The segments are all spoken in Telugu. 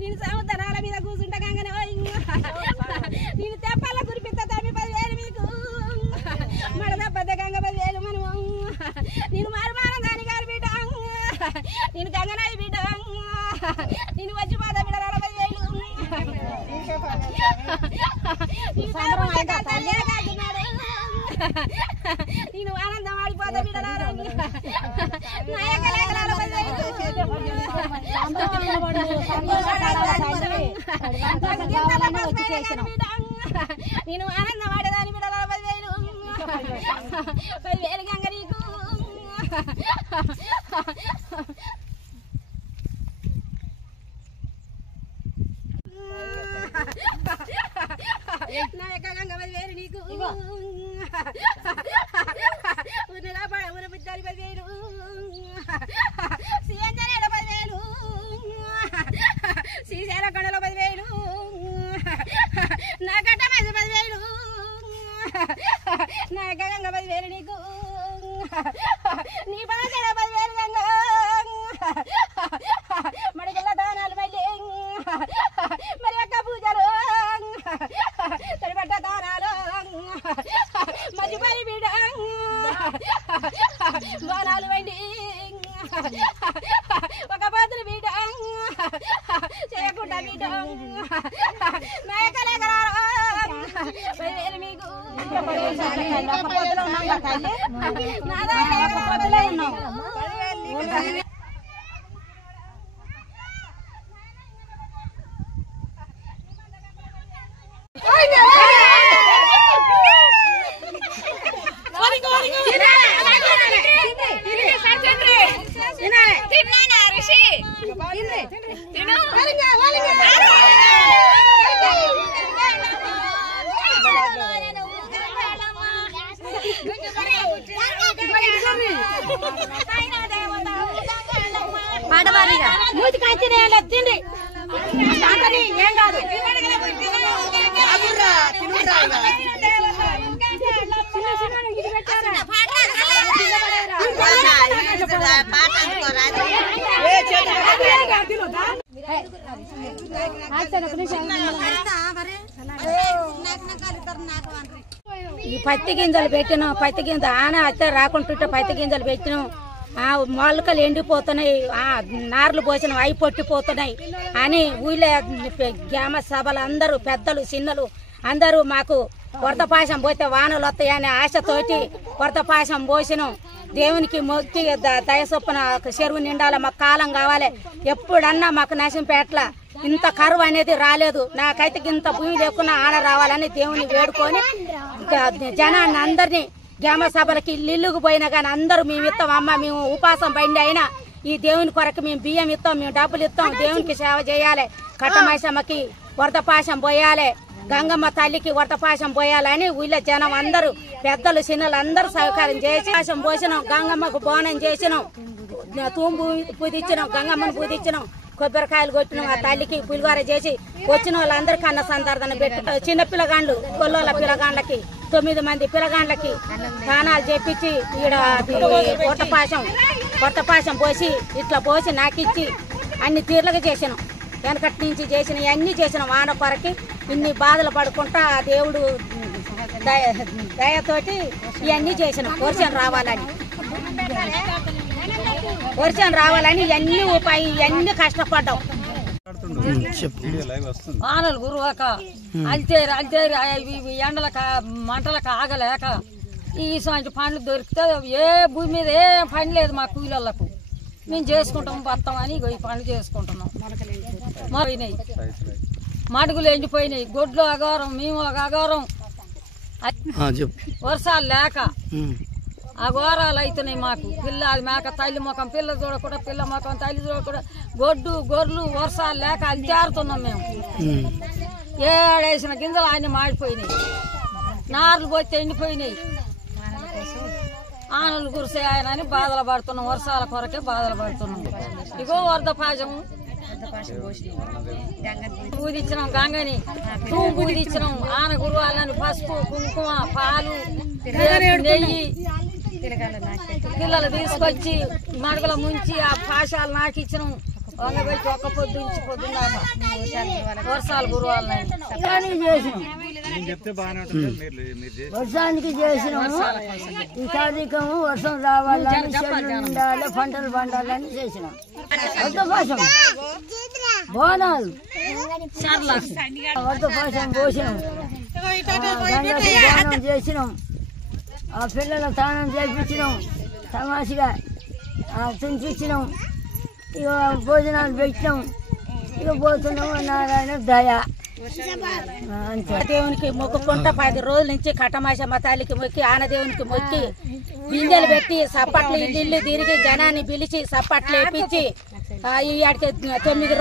నేను సముద్రాల మీద కూర్చుంటా గంగనే నేను తెప్పాల కురిపిస్తా తమ్మి 10,000 మీకు మడదబ్బద్ద గంగ 10,000 మనము నేను మారుమానం దాని గారి బిడ్డ నేను గంగనాయి బిడ్డ నేను వచ్చి బాధ బిడ్డ 40,000 నేను ఆనందం ఆడిపోతా బిడ్డ నేను ఆనందం ఆడేదాని బిడ్డ 10,000 గంగ నీకు నా యొక్క గంగ 10,000 నీకు ఊర బుద్ధాలి 10,000 సీఎంజనేడ 10,000 శ్రీశైల కొండలో 10,000 నా గడ్డ మీద 10,000 నా యొక్క గంగ 10,000 నీకు నీ బాధ 10,000 గంగ మడిగల్ల దానాలు మళ్ళీ మరి యొక్క పూజలు తడిబట్ట దానాలు మర్చిపోయి బిడ్డ బాణాలు వండి ఒక పాత్ర బిడ్డ చేయకుండా బిడ్డ మేకలేకరాలు మీకు మూతి కాల్చిన తిండి ఏం కాదు ఈ పత్తి గింజలు పెట్టినాం, పత్తి గింజ ఆన అత్తే రాకుంటుంటే పత్తి గింజలు పెట్టినాం. మొలకలు ఎండిపోతున్నాయి, నార్లు పోసినాం అవి పొట్టిపోతున్నాయి అని ఊళ్ళో గ్రామ సభలు అందరూ పెద్దలు చిన్నలు అందరూ మాకు కొరత పాయసం పోతే వానలు వస్తాయనే ఆశతోటి కొరత పాయసం పోసినాం. దేవునికి మొక్కి దయ చొప్పున చెరువు నిండాల మాకు కాలం కావాలి. ఎప్పుడన్నా మాకు నశింపేట్ల ఇంత కరువు అనేది రాలేదు. నాకైతే ఇంత భూమి లేకున్నా ఆన రావాలని దేవుని వేడుకొని జనాన్ని అందరినీ గ్రామ సభలకి ఇల్లుకు పోయినా కానీ అందరూ మేము ఇస్తాం అమ్మ, మేము ఉపాసం బండి అయినా ఈ దేవుని కొరకు మేము బియ్యం ఇస్తాం, మేము డబ్బులు ఇస్తాం, దేవునికి సేవ చేయాలి, కట్టమైసమ్మకి వరద పాశం పోయాలి, గంగమ్మ తల్లికి వరద పాశం పోయాలని ఊళ్ళో జనం అందరూ పెద్దలు చిన్నలు అందరూ సహకారం చేసి పాశం పోసినాం. గంగమ్మకు బోనం చేసినాం, తూంబు పూదిచ్చినాం, గంగమ్మను పూదిచ్చినాం, కొబ్బరికాయలు కొట్టినాం. ఆ తల్లికి పులిగోర చేసి వచ్చిన వాళ్ళందరికీ అన్న సందర్భన పెట్టి చిన్న పిల్లగాండ్లు కొల్లోల పిల్లగాండ్లకి 9 మంది పిల్లగాండ్లకి స్నానాలు చేపించి ఈడ కొత్త పాశం పోసి ఇట్లా పోసి నాకిచ్చి అన్ని తీర్లుగా చేసినాం. వెనకటి నుంచి చేసిన ఇవన్నీ చేసినాం. వాన కొరకి ఇన్ని బాధలు పడుకుంటా ఆ దేవుడు దయతోటి ఇవన్నీ చేసినాం. వర్షం రావాలని ఇవన్నీ ఉపాయం ఇవన్నీ కష్టపడ్డాం. వానలు గురువాక అల్తేరు ఎండలకు మంటలకు ఆగలేక ఇటువంటి పండ్లు దొరికితే ఏ భూమి మీద ఏ పని లేదు మా కూలీలకు. మేము చేసుకుంటాం బతాం అని ఈ పనులు చేసుకుంటున్నాం. పోయినాయి మడుగులు ఎండిపోయినాయి, గొడ్లు అగారం, మేము అగారం, వర్షాలు లేక అఘోరాలు అవుతున్నాయి మాకు. పిల్ల మేక తల్లి ముఖం పిల్ల చూడకుండా, పిల్ల ముఖం తల్లి చూడకుండా, గొర్రెలు వర్షాలు లేక అల్తేరుతున్నాం మేము. ఏడేసిన గింజలు అన్ని మాడిపోయినాయి, నార్లు పోతే ఎండిపోయినాయి, ఆనలు కురిసాయని బాధలు పడుతున్నాం. వర్షాల కొరకే బాధలు పడుతున్నాం. ఇగో వరద పాశం పూదిచ్చినాం, గంగని తూము పూదిచ్చినాం, ఆన గురువాలని పసుపు కుంకుమ పాలు నెయ్యి పిల్లలు తీసుకొచ్చి మడగల ముంచి ఆ పాశాలు నాకిచ్చినాం. వంగబెట్టి ఒక్క పొద్దు నుంచి పొద్దున్నాక వర్షాలు గురువాలని వర్షానికి చేసినాము. ఈ కార్యక్రమం వర్షం రావాలని చెట్లు ఉండాలి, పంటలు పండాలని చేసినాం. వర్షపాశం బోనాలు వర్షపాశం పోసినాం, బోనం చేసినాం, ఆ పిల్లల స్నానం చేయించినాం, తమాషగా తుంచిచ్చినాం, ఇక భోజనాలు పెట్టినాం. ఇక పోతున్నాము. నారాయణ దయ. దేవునికి మొక్కుకుంటా 10 రోజుల నుంచి కట్టమాసమ్మ తల్లికి మొక్కి ఆనదేవునికి మొక్కి బిందెలు పెట్టి సప్పట్లు ఇల్లు తిరిగి జనాన్ని పిలిచి సప్పట్లు వేపించి ఈడికి 9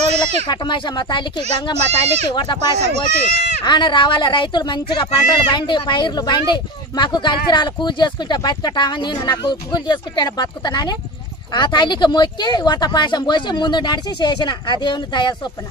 రోజులకి కట్టమాసమ్మ తల్లికి గంగమ్మ తల్లికి వరద పాయసం పోసి ఆన రావాలి. రైతులు మంచిగా పంటలు బండి పైర్లు బండి మాకు కలిసిరాలు కూలి చేసుకుంటే బతుకటామని నేను నాకు కూలి చేసుకుంటే బతుకుతానని ఆ తల్లికి మొక్కి వరద పాయసం పోసి ముందు నడిచి చేసిన ఆ దేవుని దయ చొప్పున.